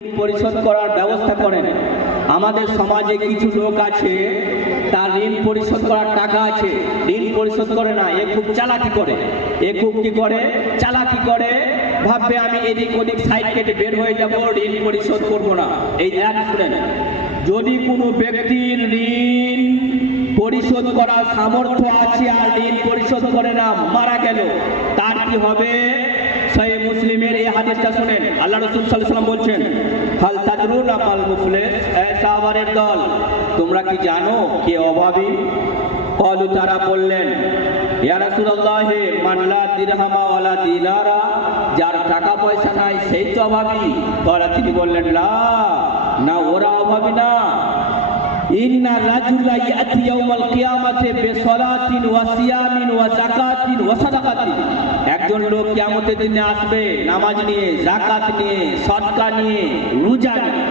পরিশোধ করার ব্যবস্থা করেন। আমাদের সমাজে কিছু লোক আছে, তার ঋণ পরিশোধ করার টাকা আছে। ঋণ পরিশোধ করে না, এ খুব চালাকি করে। এ খুব কি করে? চালাকি করে, ভাববে আমি এদিক ওদিক সাইড কেটে বের হয়ে যাব, ঋণ পরিশোধ করব না। এই এক শুনেন যদি কোনো ব্যক্তির ঋণ পরিশোধ করার সামর্থ্য আছে আর ঋণ পরিশোধ করে না, মারা গেল, তার কি হবে। সহি মুসলিমের এই হাদিসটা শুনেন। আল্লাহ রসুল সাল্লাম বলছেন, হাল তাদরুন আমাল মুফলিস? সাহাবারের দল, তোমরা কি জানো কে অভাবী? কলু তারা বললেন, ইয়া রাসূলুল্লাহ দিরহামা দিনারা, যার টাকা পয়সা নাই সেই তো অভাবী। তারা তিনি বললেন না না, ওরা অভাবী না। ইন্না একজন লোক কিয়ামতের দিনে আসবে, নামাজ নিয়ে জাকাত নিয়ে সৎকা নিয়ে, রোজা নিয়ে।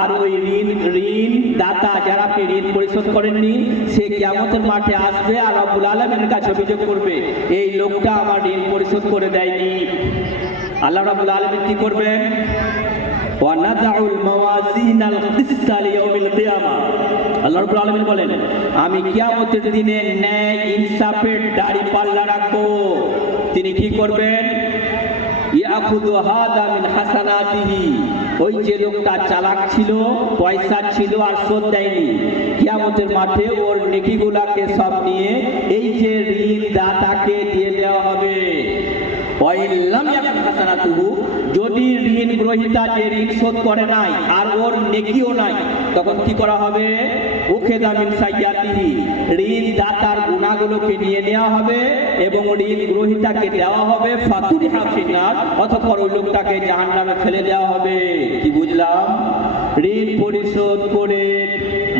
আর ওই ঋণ যারা ঋণ পরিশোধ করেননি মাঠে আসবে আর কাছে করবে, এই লোকটা আমার ঋণ পরিশোধ করে দেয়নি। আল্লাহ রাব্বুল আলামিন কি করবেন? ওয়ানাদাউল মাওয়াজিনাল কিসতা লিয়াউমিল কিয়ামা। আল্লাহ রাব্বুল আলামিন বলেন, আমি কিয়ামতের দিনে ন্যায় ইনসাফের দাড়ি পাল্লা রাখব। তিনি কি করবেন? ইয়াখুদু হাদা মিন হাসানাতিহি। ওই যে লোকটা চালাক ছিল, পয়সা ছিল আর শোধ দেয়নি। কিয়ামতের মাঠে ওর নেকিগুলাকে সব নিয়ে এই যে ঋণ দাতাকে দিয়ে দেওয়া হবে। ওয়াইল্লাম হাসানাতুহু যদি ঋণ গ্রহীতা যে ঋণ শোধ করে নাই আর ওর নেকিও নাই, তখন কি করা হবে? ওকে দামিন সাইয়াতিহি ঋণ দাতার গুণাগুলোকে নিয়ে নেওয়া হবে এবং ঋণ গ্রহীতাকে দেওয়া হবে ফাতুরি হাফিনার অথবা ওই লোকটাকে জাহান্নামে ফেলে দেওয়া হবে। কি বুঝলাম? ঋণ পরিশোধ করে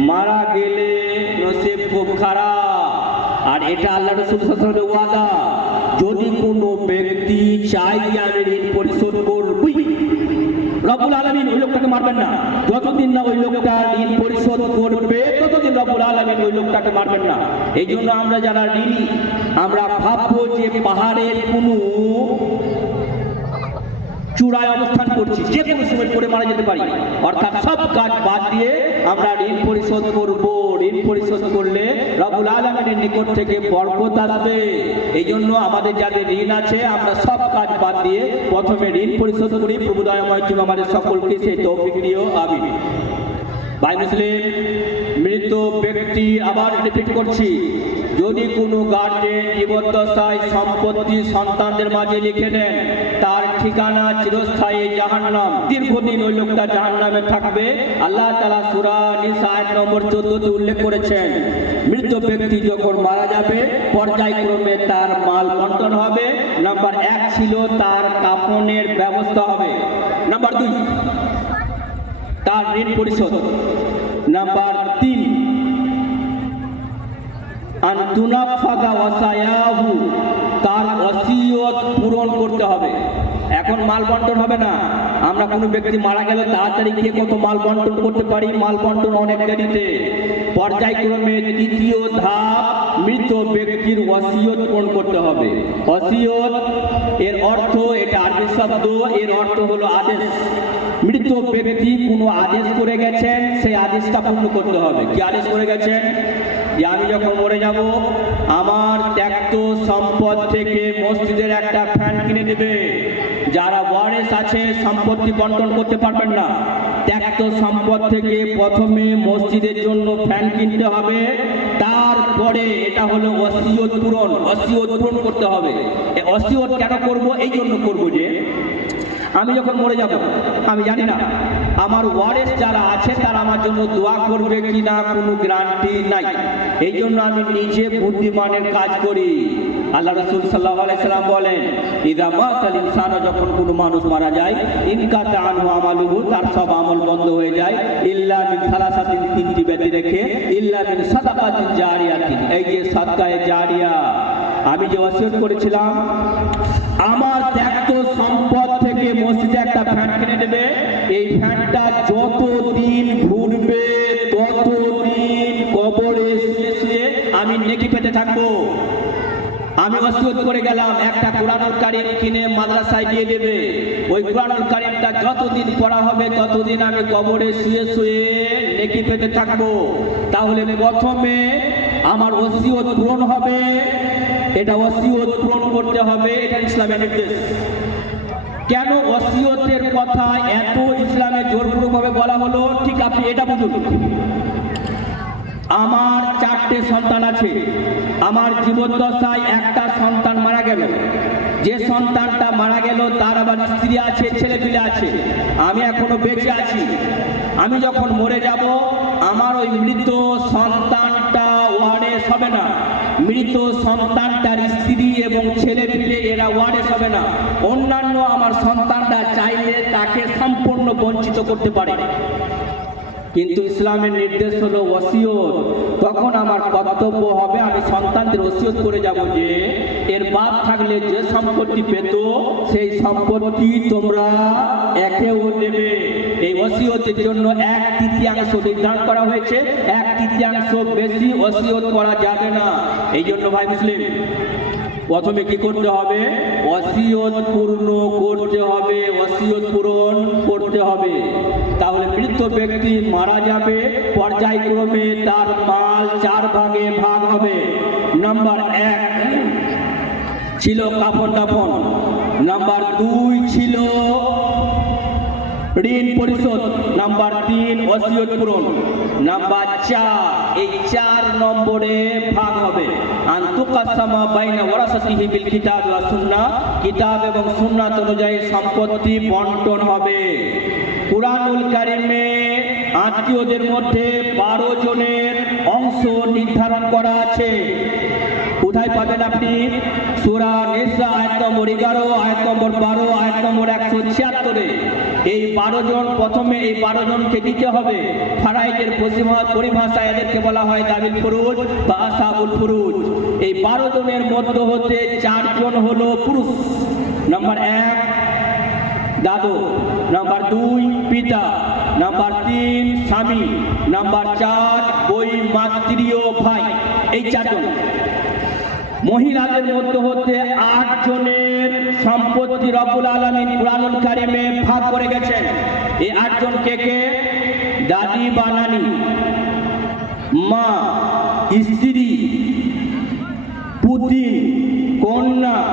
মারা গেলে নসিব খুব খারাপ। আর এটা আল্লাহ রসুল ওয়াদা। যদি কোনো ব্যক্তি চাই আমি ঋণ পরিশোধ করবই, রব্বুল আলমিন ওই লোকটাকে মারবেন না। যতদিন না ওই লোকটা ঋণ পরিশোধ করবে, ততদিন রব্বুল আলমিন ওই লোকটাকে মারবেন না। এই জন্য আমরা যারা ঋণী, আমরা ভাববো যে পাহাড়ের কোনো চূড়ায় অবস্থান করছি, যে কোনো সময় পড়ে মারা যেতে পারি। অর্থাৎ সব কাজ বাদ দিয়ে আমরা ঋণ পরিশোধ করব। ঋণ পরিশোধ করলে রবুল আলমের নিকট থেকে বরকত আসবে। এই জন্য আমাদের যাদের ঋণ আছে, আমরা সব কাজ বাদ দিয়ে প্রথমে ঋণ পরিশোধ করি। প্রভুদয়ময় তুমি আমাদের সকলকে সেই তৌফিক দিও। আমি ভাই মুসলিম, মৃত ব্যক্তি আবার রিপিট করছি। যদি কোনো গার্জেন জীবদ্দশায় সম্পত্তি সন্তানদের মাঝে লিখে দেন তার ঠিকানা চিরস্থায়ী জাহান্নাম। দীর্ঘদিন ওই লোকটা জাহান্নামে থাকবে। আল্লাহ তালা সুরা নিসা এক নম্বর চোদ্দতে উল্লেখ করেছেন, মৃত ব্যক্তি যখন মারা যাবে, পর্যায়ক্রমে তার মাল বন্টন হবে। নাম্বার এক ছিল তার কাফনের ব্যবস্থা হবে। নাম্বার দুই, তার ঋণ পরিশোধ। নাম্বার তিন আন্তুনাফাগা ওয়াসায়াহু, তার ওসিয়ত পূরণ করতে হবে। এখন মাল বন্টন হবে না। আমরা কোনো ব্যক্তি মারা গেলে তাড়াতাড়ি গিয়ে কত মাল বন্টন করতে পারি? মাল বন্টন অনেক দেরিতে। পর্যায়ক্রমে তৃতীয় ধাপ, মৃত ব্যক্তির ওসিয়ত পূরণ করতে হবে। ওসিয়ত এর অর্থ এটা আরবি শব্দ, এর অর্থ হলো আদেশ। মৃত ব্যক্তি কোনো আদেশ করে গেছেন, সেই আদেশটা পূর্ণ করতে হবে। কি আদেশ করে গেছেন? যে আমি যখন মরে যাব, আমার ত্যাক্ত সম্পদ থেকে মসজিদের একটা ফ্যান কিনে দেবে যারা ওয়ারেস আছে, সম্পত্তি বন্টন করতে পারবেন না। ত্যাক্ত সম্পদ থেকে প্রথমে মসজিদের জন্য ফ্যান কিনতে হবে, তারপরে এটা হলো অসিয়ত পূরণ অসিয়ত পূরণ করতে হবে। অসিয়ত কেন করব? এই জন্য করব যে, আমি যখন মরে যাব, আমি জানি না, আমার ওয়ারেস যারা আছে, তারা আমার জন্য দোয়া করবে কি না কোনো গ্যারান্টি নাই। এই জন্য আমি নিজে বুদ্ধিমানের কাজ করি। আল্লাহ রসুল সাল্লাহ আলাইসাল্লাম বলেন, ইদা মাতাল ইনসান, যখন কোনো মানুষ মারা যায় ইনকা তানহু আমালুহু, তার সব আমল বন্ধ হয়ে যায়। ইল্লা মিন সালাসাতিন, তিনটি ব্যতি রেখে, ইল্লা মিন সাদাকাতিন জারিয়াতিন। এই যে সাদকায়ে জারিয়া, আমি যে ওয়াসিয়ত করেছিলাম, আমার ত্যাক্ত সম্পদ থেকে মসজিদে একটা ফ্যান কিনে দেবে এই ফ্যানটা যত দিন ঘুরবে তত দিন কবরে শুয়ে শুয়ে আমি নেকি পেতে থাকব। আমি ওসিয়ত করে গেলাম, একটা কোরআনুল কারিম কিনে মাদ্রাসায় দিয়ে দেবে। ওই কোরআনুল কারিমটা যতদিন পড়া হবে, ততদিন আমি কবরে শুয়ে শুয়ে নেকি পেতে থাকব। তাহলে প্রথমে আমার ওসিয়ত পূরণ হবে, এটা ওসিয়ত পূরণ করতে হবে, এটা ইসলামের নির্দেশ। কেন ওসিয়তের কথা এত ইসলামে জোরপূর্বকভাবে বলা হলো? ঠিক আপনি এটা বুঝুন। আমার চারটে সন্তান আছে। আমার জীবদ্দশায় একটা সন্তান মারা গেল। যে সন্তানটা মারা গেল, তার আবার স্ত্রী আছে, ছেলেপিলে আছে। আমি এখনও বেঁচে আছি। আমি যখন মরে যাব, আমার ওই মৃত সন্তানটা ওয়ারেস হবে না। মৃত সন্তানটার স্ত্রী এবং ছেলে পিলে এরা ওয়ারেস হবে না। অন্যান্য আমার সন্তানটা চাইলে তাকে সম্পূর্ণ বঞ্চিত করতে পারে। কিন্তু ইসলামের নির্দেশ হলো ওসিয়ত। তখন আমার কর্তব্য হবে আমি সন্তানদের ওসিয়ত করে যাব যে, এর বাপ থাকলে যে সম্পত্তি পেত, সেই সম্পত্তি তোমরা একেও দেবে এই ওসিয়তের জন্য এক তৃতীয়াংশ নির্ধারণ করা হয়েছে, এক তৃতীয়াংশ বেশি ওসিয়ত করা যাবে না। এই জন্য ভাই মুসলিম প্রথমে কি করতে হবে? অসিয়ত পূর্ণ করতে হবে অসিয়ত পূরণ করতে হবে। তাহলে মৃত ব্যক্তি মারা যাবে, পর্যায়ক্রমে তার মাল চার ভাগে ভাগ হবে। নাম্বার এক ছিল কাফন দাফন নাম্বার দুই ছিল ঋণ পরিশোধ নাম্বার তিন ওসিয়ত পূরণ। নাম্বার চার, এই চার নম্বরে ভাগ হবে। আন্তুকাসামা বাইনা ওয়ারাসাতিহি বিল কিতাব ওয়া সুন্নাহ কিতাব এবং সুন্নাত অনুযায়ী সম্পত্তি বন্টন হবে। কুরআনুল কারিমে আত্মীয়দের মধ্যে বারো জনের অংশ নির্ধারণ করা আছে। কোথায় পাবেন আপনি? সুরা নেসা, আয়াত নম্বর এগারো, আয়াত নম্বর বারো, আয়াত নম্বর একশো ছিয়াত্তরে। এই বারো জন প্রথমে এই বারো জনকে দিতে হবে। ফারাইদের পরিভা- পরিভাষায় এদেরকে বলা হয় দাবিল ফুরুজ বা আসাবুল ফুরুজ। এই বারো জনের মধ্য হতে চারজন হলো পুরুষ। নাম্বার এক, দাদু। নাম্বার দুই, পিতা। নাম্বার তিন, স্বামী। নাম্বার চার, বই মাতৃয় ভাই। এই চারজন। মহিলাদের মধ্যে হতে আট জনের সম্পত্তি রব্বুল আলমিন কুরআনুল কারিমে ভাগ করে গেছেন। এই আটজন কে কে? দাদি বা নানি, মা, স্ত্রী পুতিন কন্যা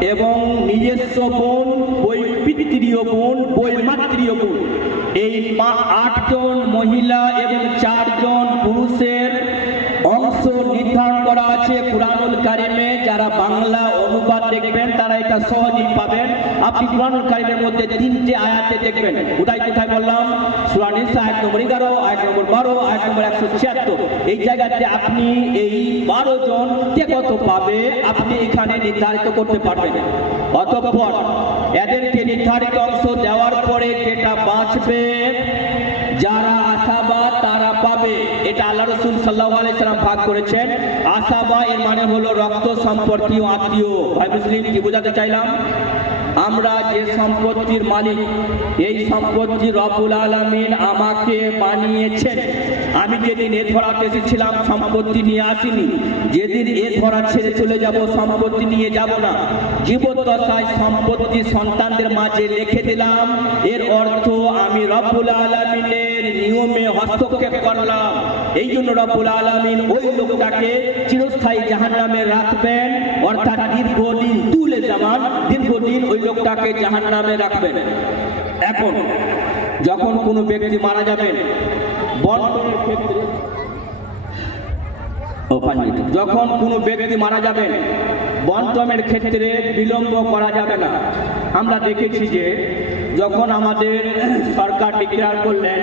এবং নিজস্ব বোন বই পিতৃয় বোন বই মাতৃয় বোন। এই পা- আটজন মহিলা এবং চারজন পুরুষের অংশ নির্ধারণ করা আছে কারিমে যারা বাংলা অনুবাদ দেখবেন, তারা এটা সহজেই পাবেন। আপনি কুরআনুল কারিমের মধ্যে তিনটে আয়াতে দেখবেন। কোথায় কোথায় বললাম, সূরা নিসা, আয়াত নম্বর এগারো, আয়াত নম্বর বারো, আয়াত নম্বর একশো ছিয়াত্তর। এই জায়গাতে আপনি এই বারো জন কে কত পাবে, আপনি এখানে নির্ধারিত করতে পারবেন। অতঃপর এদেরকে নির্ধারিত অংশ দেওয়ার পরে যেটা বাঁচবে রসুল সাল্লাহ আলাইসালাম ভাগ করেছেন। আশাবা এর মানে হলো রক্ত সম্পর্কীয় আত্মীয়। ভাই মুসলিম, কি বোঝাতে চাইলাম? আমরা যে সম্পত্তির মালিক, এই সম্পত্তি রবুল আলমিন আমাকে বানিয়েছেন। আমি যেদিন এ ধরাতে এসেছিলাম সম্পত্তি নিয়ে আসিনি। যেদিন এ ধরা ছেড়ে চলে যাব সম্পত্তি নিয়ে যাব না। জীবদ্দশায় সম্পত্তি সন্তানদের মাঝে লিখে দিলাম, এর অর্থ আমি রব্বুল আলমিনের নিয়মে হস্তক্ষেপ করলাম। এই জন্য রব্বুল আলমিন ওই লোকটাকে চিরস্থায়ী জাহান্নামে রাখবেন, অর্থাৎ দীর্ঘদিন তুলে জামান, দীর্ঘদিন ওই লোকটাকে জাহান্নামে রাখবেন। এখন, যখন কোনো ব্যক্তি মারা যাবেন বন্টনের ক্ষেত্রে যখন কোনো ব্যক্তি মারা যাবেন বন্টনের ক্ষেত্রে বিলম্ব করা যাবে না। আমরা দেখেছি যে যখন আমাদের সরকার ডিক্লেয়ার করলেন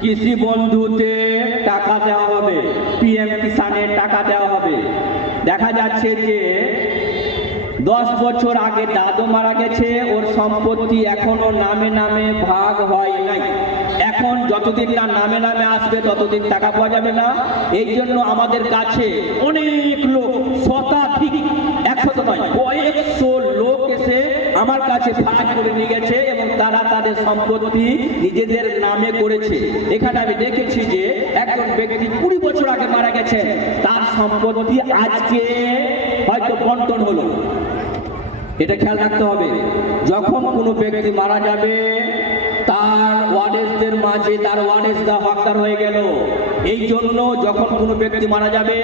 কৃষি বন্ধুতে টাকা দেওয়া হবে পিএম কিষানের টাকা দেওয়া হবে। দেখা যাচ্ছে যে দশ বছর আগে দাদু মারা গেছে ওর সম্পত্তি এখনও নামে নামে ভাগ হয় নাই। এখন যতদিন না নামে নামে আসবে, ততদিন টাকা পাওয়া যাবে না। এই জন্য আমাদের কাছে অনেক লোক, শতাধিক, একশত নয়, কয়েকশো লোক এসে আমার কাছে ভাগ করে নিয়ে গেছে এবং তারা তাদের সম্পত্তি নিজেদের নামে করেছে। এখানে আমি দেখেছি যে একজন ব্যক্তি কুড়ি বছর আগে মারা গেছে। তার সম্পত্তি আজকে হয়তো বন্টন হলো। এটা খেয়াল রাখতে হবে। যখন কোনো ব্যক্তি মারা যাবে তার ওয়ারেসদের মাঝে তার ওয়ারেসরা হকদার হয়ে গেল। এই জন্য যখন কোনো ব্যক্তি মারা যাবে,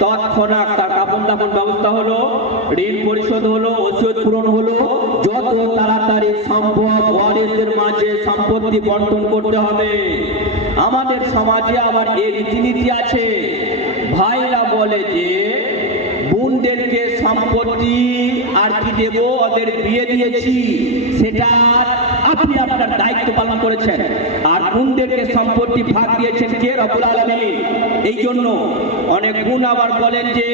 তৎক্ষণাৎ তার কাপন দাপন ব্যবস্থা হলো, ঋণ পরিশোধ হলো ওষুধ পূরণ হলো। যত তাড়াতাড়ি সম্ভব ওয়ারেসদের মাঝে সম্পত্তি বন্টন করতে হবে। আমাদের সমাজে আবার এই রীতিনীতি আছে। ভাইরা বলে যে, বোনদেরকে সম্পত্তি আর কি দেব, ওদের বিয়ে দিয়েছি, সেটা আপনি আপনার দায়িত্ব পালন করেছেন। আর বোনদেরকে সম্পত্তি ভাগ দিয়েছেন কে? রবুল আলমী এই জন্য অনেক গুণ আবার বলেন যে,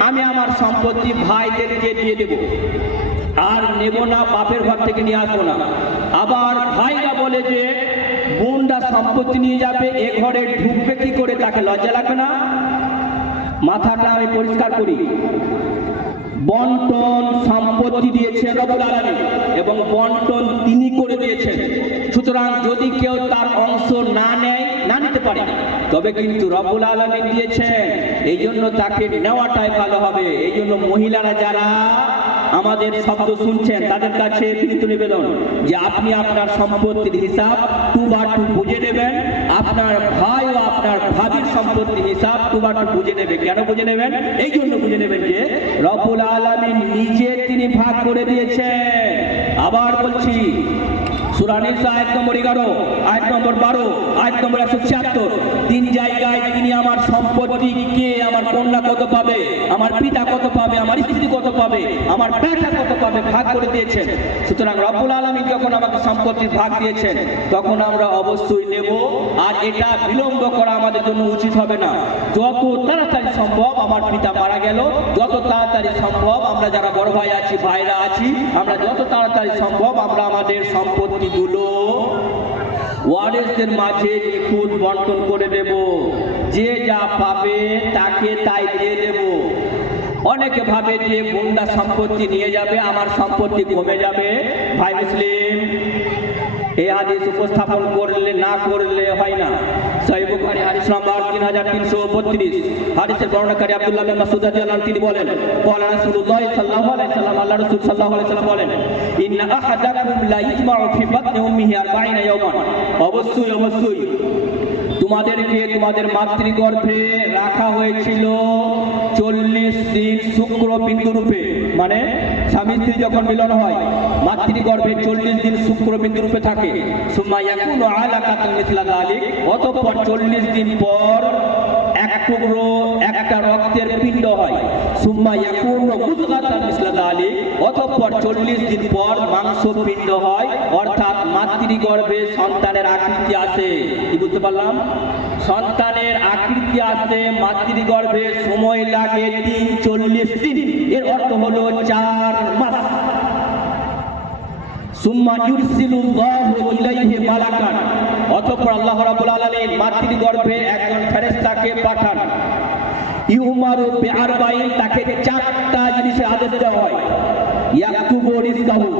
আমি আমার সম্পত্তি ভাইদেরকে দিয়ে দেব। আর নেব না, বাপের ঘর থেকে নিয়ে আসব না। আবার ভাইরা বলে যে, বোনরা সম্পত্তি নিয়ে যাবে, এ ঘরে ঢুকবে কি করে? তাকে লজ্জা লাগবে না? মাথাটা আমি পরিষ্কার করি। বন্টন সম্পত্তি দিয়েছে এবং বন্টন তিনি দিয়েছেন। সুতরাং যদি কেউ তার অংশ না নেয়, না নিতে পারে, তবে কিন্তু রবুল আলামিন দিয়েছেন। এই জন্য তাকে নেওয়াটাই ভালো হবে। এই জন্য মহিলারা যারা আমাদের শব্দ শুনছেন, তাদের কাছে বিনীত নিবেদন যে আপনি আপনার সম্পত্তির হিসাব টু বা টু বুঝে নেবেন। আপনার ভাই ও আপনার ভাবির সম্পত্তির হিসাব টু বা টু বুঝে নেবে। কেন বুঝে নেবেন? এই জন্য বুঝে নেবেন যে রব্বুল আলামিন নিজে তিনি ভাগ করে দিয়েছেন। আবার বলছি সুরানিসা আয়াত নম্বর এগারো, আয়াত নম্বর বারো, আয়াত নম্বর একশো ছিয়াত্তর। তিন জায়গায় তিনি আমার সম্পত্তি কে, আমার কন্যা কত পাবে, আমার পিতা কত পাবে, আমার স্ত্রী কত পাবে, আমার বেটা কত পাবে ভাগ করে দিয়েছেন। সুতরাং রব্বুল আলমী যখন আমাকে সম্পত্তির ভাগ দিয়েছেন, তখন আমরা অবশ্যই নেব, আর এটা বিলম্ব করা আমাদের জন্য উচিত হবে না। যত তাড়াতাড়ি সম্ভব আমার পিতা মারা গেল, যত তাড়াতাড়ি সম্ভব আমরা যারা বড় ভাই আছি, ভাইরা আছি, আমরা যত তাড়াতাড়ি সম্ভব আমরা আমাদের সম্পত্তিগুলো ওয়ারেসদের মাঝে নিখুঁত বন্টন করে দেব যে যা পাবে তাকে তাই দিয়ে দেব অনেকে ভাবে যে গুন্ডা সম্পত্তি নিয়ে যাবে, আমার সম্পত্তি কমে যাবে। ভাই মুসলিম, এ হাদিস উপস্থাপন করলে না করলে হয় না। সহিহ বুখারী হাদিস নাম্বার 3332 হাদিসের বর্ণনাকারী আব্দুল্লাহ বিন মাসউদ রাদিয়াল্লাহু তিনি বলেন বলেন রাসূলুল্লাহ সাল্লাল্লাহু আলাইহি সাল্লাম, আল্লাহ রাসূল সাল্লাল্লাহু আলাইহি সাল্লাম বলেন, ইন্না আহাদাকুম লা ইজমাউ ফি বাতনি উম্মিহি 40 ইয়াওমান অবশ্যই অবশ্যই। তোমাদেরকে তোমাদের মাতৃগর্ভে রাখা হয়েছিল চল্লিশ দিন শুক্র বিন্দু রূপে। মানে স্বামী স্ত্রী যখন মিলন হয়, মাতৃগর্ভে চল্লিশ দিন শুক্র বিন্দু রূপে থাকে। অতঃপর চল্লিশ দিন পর এক টুকরো, একটা রক্তের পিণ্ড হয়। সুম্মা ইয়াকুনু মুদগাতান মিথলা যালিক অতঃপর চল্লিশ দিন পর মাংস পিণ্ড হয়। অর্থাৎ মাতৃগর্ভে সন্তানের আকৃতি আসে। কি বুঝতে পারলাম? সন্তানের আকৃতি আসতে মাতৃগর্ভে সময় লাগে তিন চল্লিশ দিন। এর অর্থ হলো চার মাস। সুম্মা ইউরসিলুল্লাহু ইলাইহি মালাকান। অতঃপর আল্লাহ রাব্বুল আলামিন মাতৃগর্ভে একজন ফেরেশতাকে পাঠান। ইউমারু বিআরবাইন, তাকে চারটা জিনিসের আদেশ দেওয়া হয়। ইয়াকতুবু রিজকাহু,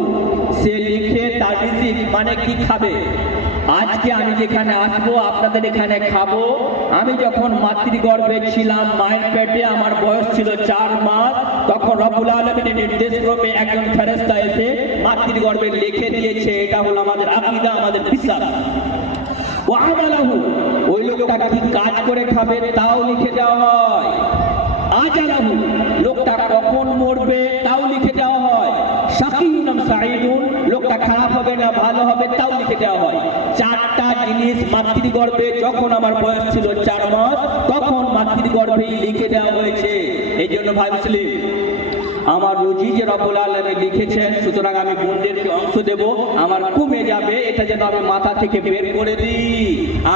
সে লিখে তার রিজিক মানে কি খাবে? আজকে আমি যেখানে আসব, আপনাদের এখানে খাব। আমি যখন মাতৃগর্ভে ছিলাম, মায়ের পেটে আমার বয়স ছিল চার মাস, তখন রবুল আলমিনের নির্দেশ ক্রমে একজন ফেরেস্তা এসে মাতৃগর্ভে লিখে দিয়েছে, এটা হলো আমাদের আকিদা, আমাদের বিশ্বাস ও আমালাহু, ওই লোকটা কি কাজ করে খাবে তাও লিখে দেওয়া হয়। আজালাহু, লোকটা কখন মরবে তাও লিখে দেওয়া হয়। শাকিউন সাইদুন খারাপ হবে না, ভালো হবে, তাও লিখে দেওয়া হয়। চারটা জিনিস মাতৃগর্ভে যখন আমার বয়স ছিল চার মাস, তখন মাতৃগর্ভেই লিখে দেওয়া হয়েছে। এই জন্য মুসলিম, আমার রুজি যে রবুল আলমে লিখেছেন, সুতরাং আমি বোনদেরকে অংশ দেব, আমার কমে যাবে, এটা যেন আমি মাথা থেকে বের করে দিই।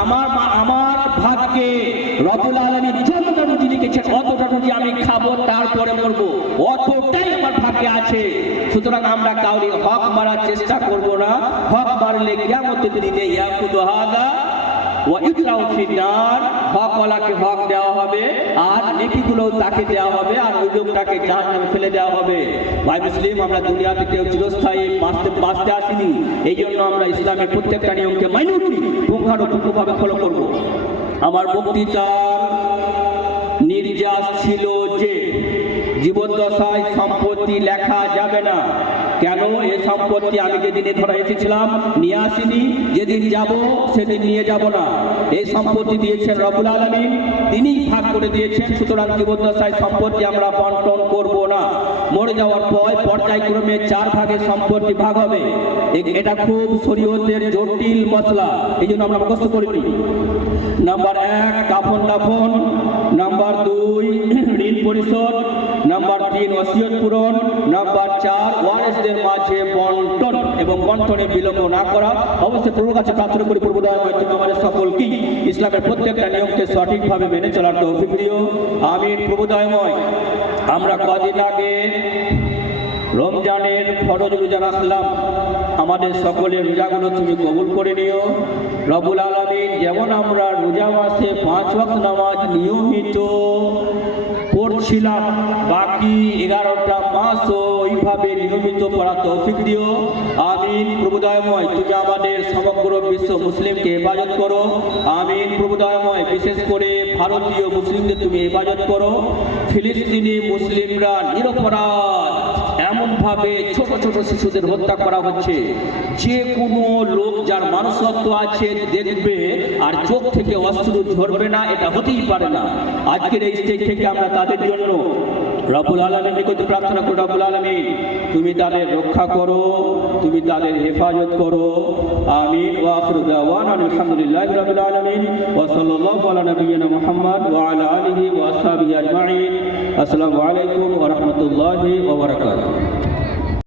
আমার আমার ভাগ্যে রবুল আলমী যতটা রুজি লিখেছেন অতটা রুজি আমি খাব, তারপরে মরবো। অতটাই আমার ভাগ্যে আছে। সুতরাং আমরা কাউরি হক মারার চেষ্টা করব না। হক মারলে কেমন দিনে ইয়াকুদ হাদা ওয়া ইউতরাউ ফিন্নার। হক দেওয়া হবে, আর নেকিগুলো তাকে দেওয়া হবে, আর ওই লোকটাকে জাহান্নামে ফেলে দেওয়া হবে। ভাই মুসলিম, আমরা দুনিয়াতে কেউ চিরস্থায়ী বাঁচতে বাঁচতে আসিনি। এই জন্য আমরা ইসলামের প্রত্যেকটা নিয়মকে মাইনে উঠি পুঙ্খানুপুঙ্খভাবে ফলো করব। আমার বক্তৃতার নির্যাস ছিল যে জীবদ্দশায় সম্পত্তি লেখা যাবে না। কেন এ সম্পত্তি আমি যেদিনে ধরা এসেছিলাম নিয়ে আসিনি, যেদিন যাব সেদিন নিয়ে যাব না। এই সম্পত্তি দিয়েছেন রবুল আলমী তিনিই ভাগ করে দিয়েছেন, সুতরাং জীবদ্দশায় সম্পত্তি আমরা বন্টন করব না। মরে যাওয়ার পর পর্যায়ক্রমে চার ভাগে সম্পত্তি ভাগ হবে। এটা খুব শরীয়তের জটিল মশলা এই জন্য আমরা মুখস্থ করিনি। নাম্বার এক কাফন দাফন নাম্বার দুই, ঋণ পরিশোধ। নাম্বার তিন ওসিয়ত পূরণ। নাম্বার চার, ওয়ারেসদের মাঝে বন্টন এবং বন্টনে বিলম্ব না করা। অবশ্যই প্রভুর কাছে প্রার্থনা করি প্রভুদয় তুমি আমাদের সকলকেই ইসলামের প্রত্যেকটা নিয়মকে সঠিকভাবে মেনে চলার তৌফিক আমি আমিন প্রভুদয়ময় আমরা কদিন আগে রমজানের ফরজ রোজা রাখলাম। আমাদের সকলের রোজাগুলো তুমি কবুল করে নিও। রবুল আলমিন যেমন আমরা রোজা মাসে পাঁচ ওয়াক্ত নামাজ নিয়মিত পড়ছিলাম, বাকি এগারোটা মাসও ওইভাবে নিয়মিত পড়া তৌফিক দিও। আমিন, প্রভুদয়ময়, তুমি আমাদের সমগ্র বিশ্ব মুসলিমকে হেফাজত করো। আমিন, প্রভুদয়ময়, বিশেষ করে ভারতীয় মুসলিমদের তুমি হেফাজত করো। ফিলিস্তিনি মুসলিমরা নিরপরাধ এমনভাবে ছোট ছোট শিশুদের হত্যা করা হচ্ছে। যে কোনো লোক যার মানুষত্ব আছে দেখবে আর চোখ থেকে অশ্রু ঝরবে না, এটা হতেই পারে না। আজকের এই স্টেজ থেকে আমরা তাদের জন্য রবুল আলমীর নিকট প্রার্থনা করি রবুল আলমী তুমি তাদের রক্ষা করো, তুমি তাদের হেফাজত করো। আমি ওয়াফরু দাওয়ান আলহামদুলিল্লাহ রাব্বিল আলামিন। নাবিয়িনা মুহাম্মদ ওয়া আলা আলিহি আজমাইন। আসসালামু আলাইকুম